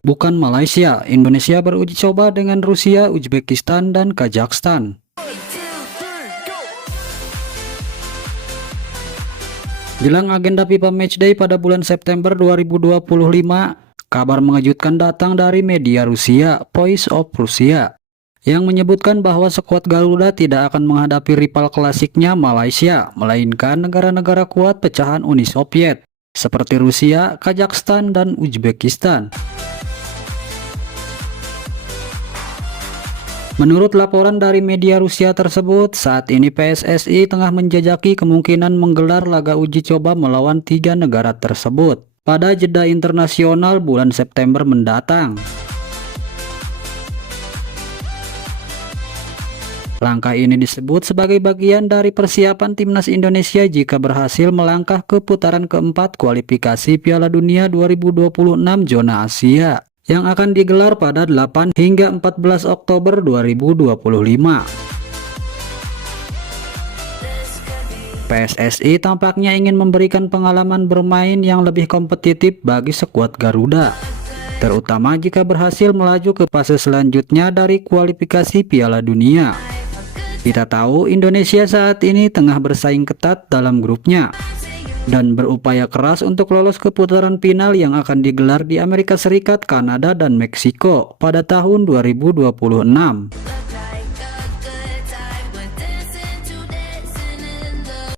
Bukan Malaysia, Indonesia beruji coba dengan Rusia, Uzbekistan, dan Kazakhstan. Jelang agenda FIFA Matchday pada bulan September 2025, kabar mengejutkan datang dari media Rusia, Voice of Russia, yang menyebutkan bahwa skuad Garuda tidak akan menghadapi rival klasiknya Malaysia, melainkan negara-negara kuat pecahan Uni Soviet, seperti Rusia, Kazakhstan, dan Uzbekistan. Menurut laporan dari media Rusia tersebut, saat ini PSSI tengah menjajaki kemungkinan menggelar laga uji coba melawan 3 negara tersebut pada jeda internasional bulan September mendatang. Langkah ini disebut sebagai bagian dari persiapan timnas Indonesia jika berhasil melangkah ke putaran keempat kualifikasi Piala Dunia 2026 zona Asia yang akan digelar pada 8 hingga 14 Oktober 2025. PSSI tampaknya ingin memberikan pengalaman bermain yang lebih kompetitif bagi skuad Garuda, terutama jika berhasil melaju ke fase selanjutnya dari kualifikasi Piala Dunia. Kita tahu Indonesia saat ini tengah bersaing ketat dalam grupnya dan berupaya keras untuk lolos ke putaran final yang akan digelar di Amerika Serikat, Kanada, dan Meksiko pada tahun 2026.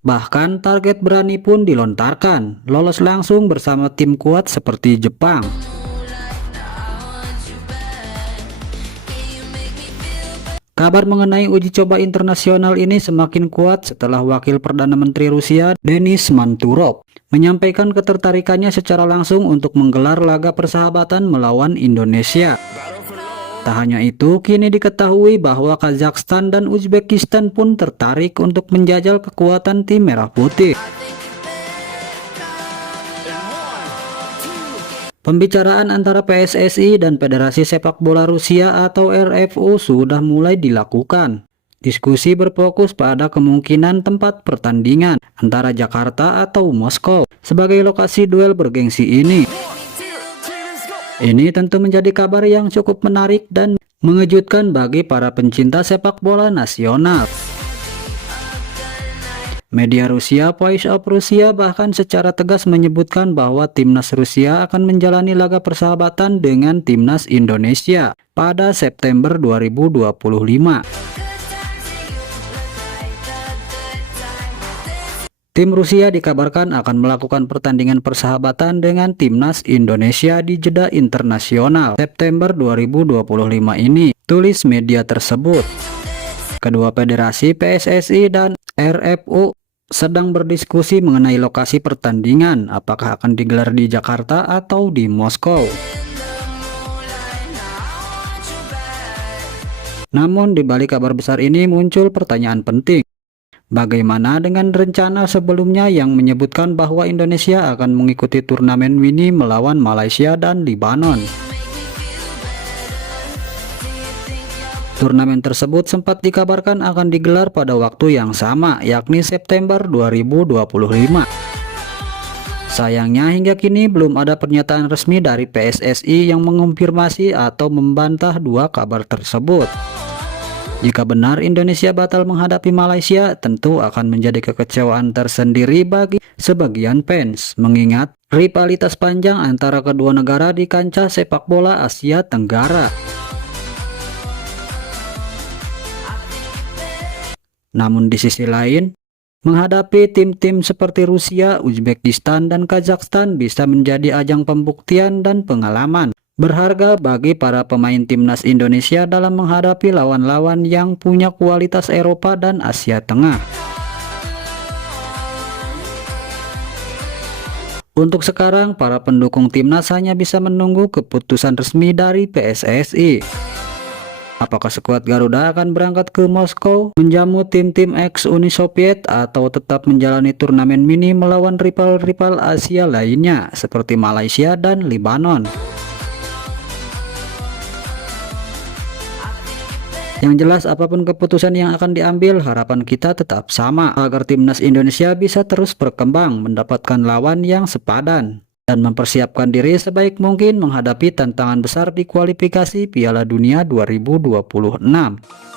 Bahkan target berani pun dilontarkan, lolos langsung bersama tim kuat seperti Jepang. Kabar mengenai uji coba internasional ini semakin kuat setelah Wakil Perdana Menteri Rusia, Denis Manturov, menyampaikan ketertarikannya secara langsung untuk menggelar laga persahabatan melawan Indonesia. Tak hanya itu, kini diketahui bahwa Kazakhstan dan Uzbekistan pun tertarik untuk menjajal kekuatan tim Merah Putih. Pembicaraan antara PSSI dan Federasi Sepak Bola Rusia atau RFU sudah mulai dilakukan. Diskusi berfokus pada kemungkinan tempat pertandingan antara Jakarta atau Moskow sebagai lokasi duel bergengsi ini. Ini tentu menjadi kabar yang cukup menarik dan mengejutkan bagi para pencinta sepak bola nasional. Media Rusia, Voice of Russia, bahkan secara tegas menyebutkan bahwa timnas Rusia akan menjalani laga persahabatan dengan timnas Indonesia pada September 2025. Tim Rusia dikabarkan akan melakukan pertandingan persahabatan dengan timnas Indonesia di jeda internasional September 2025 ini, tulis media tersebut. Kedua federasi, PSSI dan RFU, sedang berdiskusi mengenai lokasi pertandingan, apakah akan digelar di Jakarta atau di Moskow. Namun di balik kabar besar ini muncul pertanyaan penting. Bagaimana dengan rencana sebelumnya yang menyebutkan bahwa Indonesia akan mengikuti turnamen mini melawan Malaysia dan Lebanon? Turnamen tersebut sempat dikabarkan akan digelar pada waktu yang sama, yakni September 2025. Sayangnya hingga kini belum ada pernyataan resmi dari PSSI yang mengonfirmasi atau membantah dua kabar tersebut. Jika benar Indonesia batal menghadapi Malaysia, tentu akan menjadi kekecewaan tersendiri bagi sebagian fans, mengingat rivalitas panjang antara kedua negara di kancah sepak bola Asia Tenggara. Namun di sisi lain, menghadapi tim-tim seperti Rusia, Uzbekistan, dan Kazakhstan bisa menjadi ajang pembuktian dan pengalaman berharga bagi para pemain timnas Indonesia dalam menghadapi lawan-lawan yang punya kualitas Eropa dan Asia Tengah. Untuk sekarang, para pendukung timnas hanya bisa menunggu keputusan resmi dari PSSI. Apakah skuad Garuda akan berangkat ke Moskow menjamu tim-tim ex-Uni Soviet atau tetap menjalani turnamen mini melawan rival-rival Asia lainnya seperti Malaysia dan Lebanon? Yang jelas, apapun keputusan yang akan diambil, harapan kita tetap sama agar timnas Indonesia bisa terus berkembang, mendapatkan lawan yang sepadan. dan mempersiapkan diri sebaik mungkin menghadapi tantangan besar di kualifikasi Piala Dunia 2026.